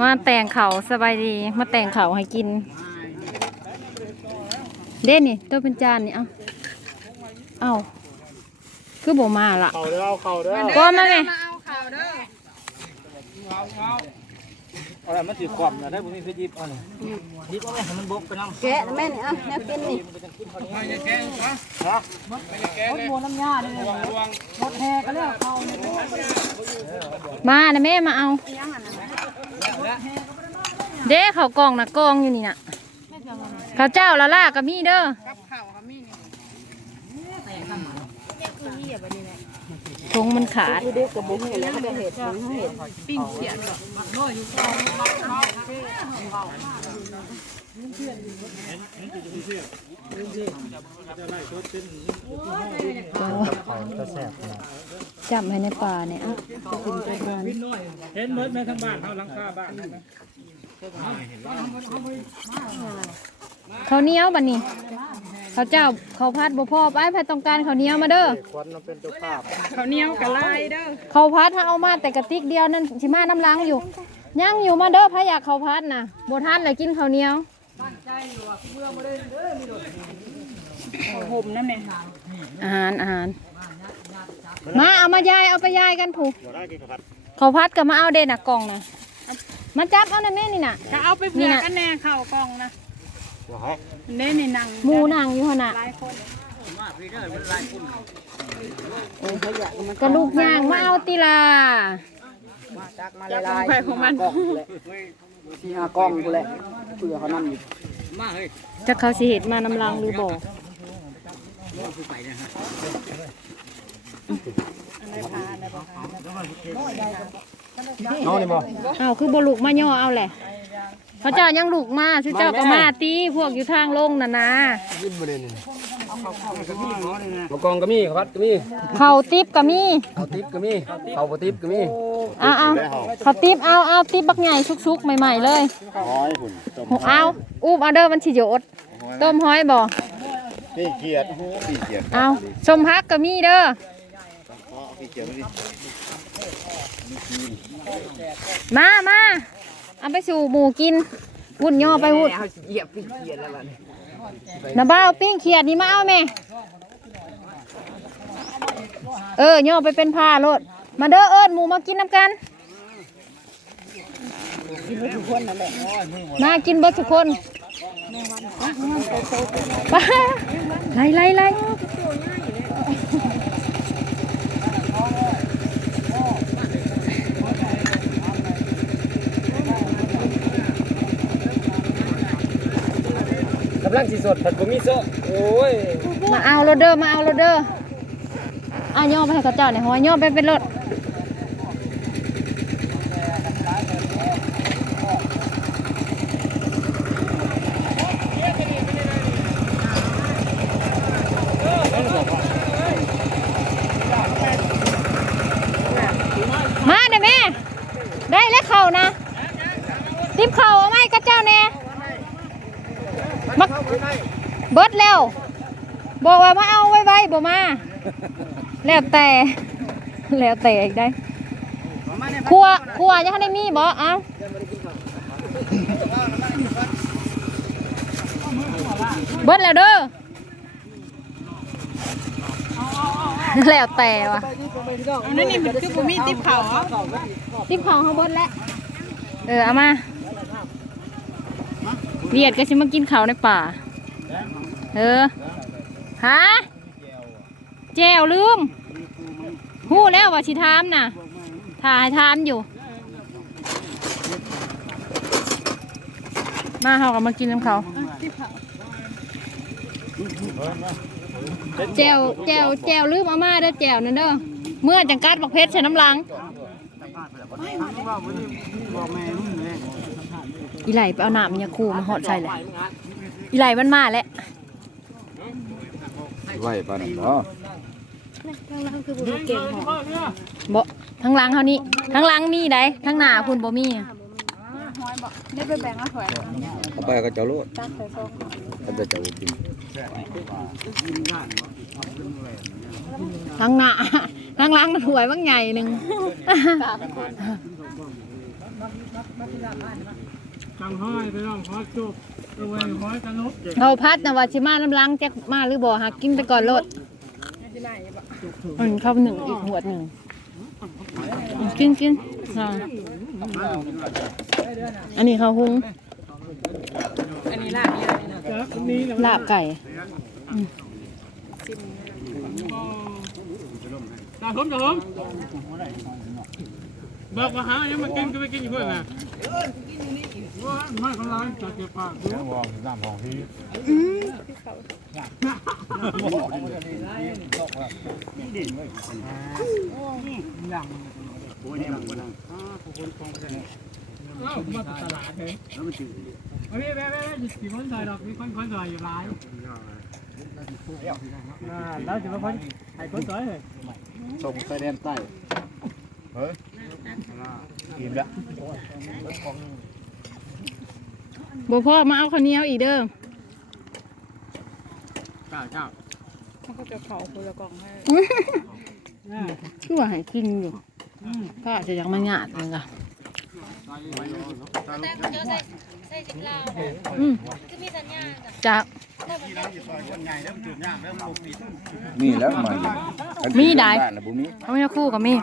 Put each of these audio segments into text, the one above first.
มาแต่งเขาสบายดีมาแต่งเขาให้กินเด่นนี่ตัวเป็นจานนี่เอาคือบ่มาละเขาเด้อเอาเขาเด้อก็มาไงอะไรมันถือกล่อมนะได้บุญมีเพชรยิบเอาเลยยิบเอาไว้ให้มันบกไปนั่งแกะแม่นี่แนวกินนี่ไม่แกะฮะไม่แกะเลยหมดน้ำยาเลยหมดแหก็เรียกเขามานะแม่มาเอาเด้เขากองนะกองอยู่นี่น่ะข้าวเจ้าละล่ากับมีเด้อทงมันขาดปิ้งเขียดจับให้ในป่าเนี่ยอ่ะเห็นเมิดแม่ทั้งบ้านเขาหลังคาบ้านเขาเนี้ยวบันนี้เขาเจ้าเขาพัดบ่พ่อไปใครต้องการเขาเนี้ยวมาเด้อเขาเนี้ยวกะลายเด้อเขาพัดถ้าเอามาแต่กระติกเดียวนั่นชิมาน้ำล้างอยู่ย่างอยู่มาเด้อพะอยากเขาพัดนะบ่ทานเลยกินเขาเนี้ยวห่มนั่นเองอาหารมาเอามายายเอาไปยายกันผูกเขาพัดกับมาเอาเด่นน่ะกล่องนะมาจับเอาในแม่นี่น่ะก็เอาไปเผื่อกันแน่เข้ากองนะเน่นี่นั่งหมูนั่งอยู่ขนาดกระลูกย่างมาเอาตีลาจะของใครของมันที่หากล้องกูแหละเผื่อเขานั่งอยู่จะเขาสิเหตุมานำลังหรือบ่น้องนี่บ่เอาคือบลูกมาย่อเอาแหละเขาเจ้ายังลูกมาชื่อเจ้าก็มาตีพวกอยู่ทางลงน่ะนะยิ้มมาเลยนี่มากองก็มีครับก็มีเขาติ๊บก็มีเขาติ๊บก็มีเขาบ่ติ๊บก็มีเอาเขาติ๊บเอาติ๊บบักใหญ่ชุกๆใหม่ๆเลยเอาอุ้มเอาเด้อมันสิโยดต้มห้อยบ่พี่เกียรติเอาชมพักก็มีเด้อมาเอาไปสู่หมูกินวุ่นย่อไปวุ่นน้ำบ้าปิ้งเขียดนี่มาเอาแม่ย่อไปเป็นผ้าโลดมาเด้อหมูมากินน้ำกันมากินเบิดทุกคนไล่กำลังสีสดผัดบะหมี่โซ่โอ้ยมาเอาโรเดอร์เอาย่อไปให้เขาเจ้าเนี่ยหัวย่อไปเป็นรถมาเด้อแม่ได้แล้วเข่านะติ๊บเข่าเอาไหมกับเจ้าเนี่ยเบิดแล้วบอกว่ามาเอาไว้บ่มาแล้วแต่อีกได้ครัวยังได้มีบ่เอาเบิดแล้วเด้อแล้วแต่ว่ะนี่มันคือบ่มีติ๊บเขาเขาเบิดแล้วเอามาเวียดก็สิมากินข้าวในป่าฮะแจวลืมหู้แล้วว่าสิถามน่ะถ่ายถามอยู่มาเขาก็มากินน้ำเขาแจวลืมเอามาเด้อแจวนั่นเด้อเมื่อจังกัดบักเพชรใส่น้ำลังอีไหลไปเอาหนามยาคูมาหอดใส่เลยอีไหลมันมาแล้วไหวปะเนี่ยบ่บ่ทั้งหลังเขานี่ทั้งหลังมีได้ทั้งหน้าคุณบ่มีได้ไปแบ่งเอาถอยเอาไปก็เจ้าโลดก็จะเจ้ากินทั้งหน้าทั้งหลังถวยบางใหญ่หนึ่ง จังห้อยไปน้องฮอดจุบเอาไว้ห้อยกันนุ๊ก เขาพัดนะว่าชิมาน้ำล้างแจ็คมาหรือบ่หากินไปก่อนโลดเข้าหนึ่งอีกหัวหนึ่งกินอันนี้เขาหุง อันนี้ลาบเยอะเลยนะ ลาบไก่ ตาผมบอกว่าหายังมากินก็ไปกินอยู่เพื่อนนะไม่กำลังจะเก็บปากดูวางน้ำหอมที่มาตลาดเลยอันนี้แม่กี่คนใส่ดอกมีคนใส่อยู่หลายแล้วจะมาคนใส่คนใส่เลยส่งไปแดนใต้เฮ้ยกินละ บ่พ่อมาเอาข้าวเหนียวอีกเด้อ เจ้า เขาก็จะเผาคนละกล่องให้ ชั่วให้กินอยู่ก็จะยังมาหยาดนึงอ่ะจ้ะ นี่แล้วมัน มีได้ นะบุมี เขาไม่คู่กับมี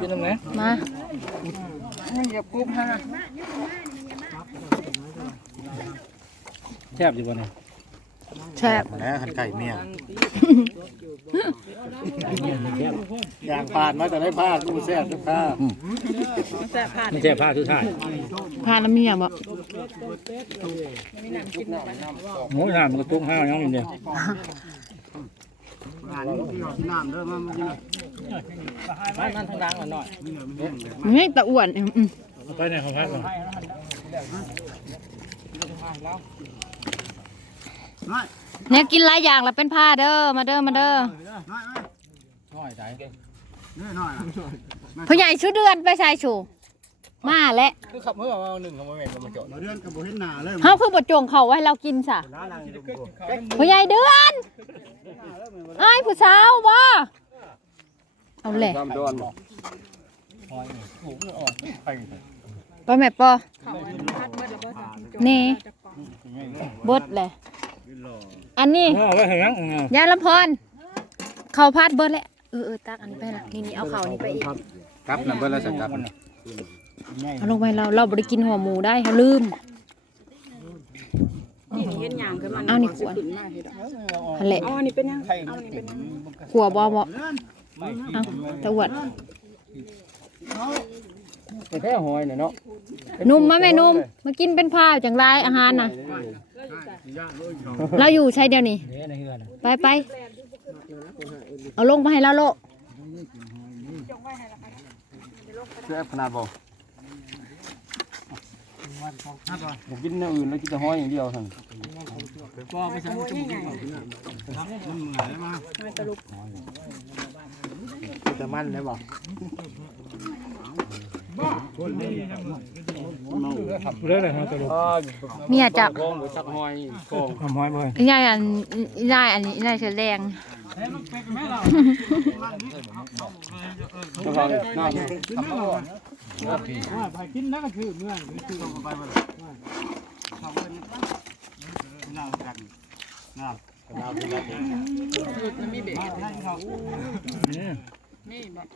กินตรงไหน มา เหยียบกุ้งฮะแซ่บอยู่บ่เนี่ย แซ่บ แล้วหันไก่เมีย อย่างผ่านมาแต่ได้ผ้ากูแซ่บทุกผ้า แซ่บผ่าน ไม่แซ่บผ้าทุกท่าย พาน้ำเมียบ่ มีน้ำกินหน่อย หมูน้ำมันก็ตุ้งห้าวยังอยู่เนี่ย บ้านนั่นทางดังหน่อย นี่ตะอ้วนไปไหนเขาพักก่อน เนี่ยกินหลายอย่างแล้วเป็นผ้าเด้อมาเด้อน้อยใจ ผู้ใหญ่ชุดเดือนไปชายชูมาและ คือขับเมื่อวันหนึ่งเขามาเห็นมาจอดเดือนกับโบเห็นหนาเลย เฮาคือบ่จงเขาไว้เรากินซะผู้ใหญ่เดือนอ้ายผู้สาวบ่เอาแหละไปแม่ปอนี่บดเลยอันนี้ ไว้ให้ยัง ยาลำพรเขาพัดเบิดแหละตักอันนี้ไปละนี่เอาเขานี่ไปอีก ครับนำเบอร์แล้วสักครับ เอาลงไปเราบ่ได้กินหัวหมูได้เขาลืม นี่เห็นอย่างขึ้นมา เอานี่ขวดหั่นแหละ เอาอันนี้เป็นยังเอาอันนี้เป็นยัง ขัวบ่เอาตะอวด ไปแค่หอยเนี่ยเนาะ นุ่มมาแม่นุ่มมากินเป็นผ้าจังไรอาหารน่ะเราอยู่ใช่เดียวนี่ไปเอาลงมาให้เราโล แซ่บขนาดบ่ ผมกินอย่างอื่นแล้วกินแต่หอยอย่างเดียวทั้งก็ไปสั่งจมูกแต่มันเลยบ่เรื่องอะไรฮะตลก เมียจับ กองสักหอยกองทำหอยบ่อย ยายอันนี้ยายเฉลง ก็น่าไปกินแล้วก็คือเมื่อคือลงไปบ่น่ากันน่ามีเบรกนี่แบบ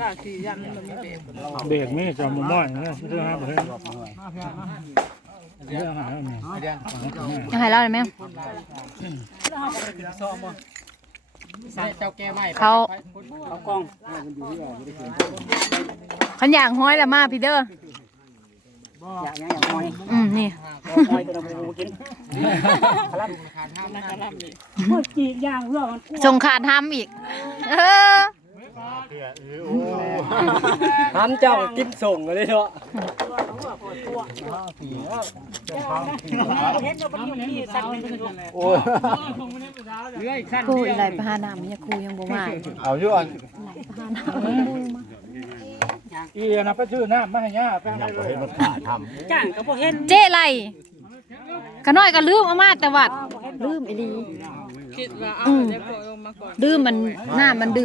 กล้าขี่ยันมันมีเบรกเบรกนี่จะมุ่งมั่นนะเรื่องอะไรเรื่องอาหารเนี่ย จะให้เราเลยไหมเขากล้องขันอย่างห้อยละมาพี่เด้อนี่ส่งขาดทำอีกทำเจ้ากินส่งเลยเนาะโอ้ย ครูอะไรประหาน้ำเนี่ยครูยังบ่มา เอาอยู่อัน ประหาน้ำ อีนะไปซื้อน้ำมาให้ย่าไปให้เลยมันขาดท จ้างก็บ่เห็น เจ๊ไรก็น้อยก็ลืมเอามาแต่วัดลืมอีหลี คิดว่าเอาจะโผล่ลงมาก่อน ดื่มมันน้ำมันดื่ม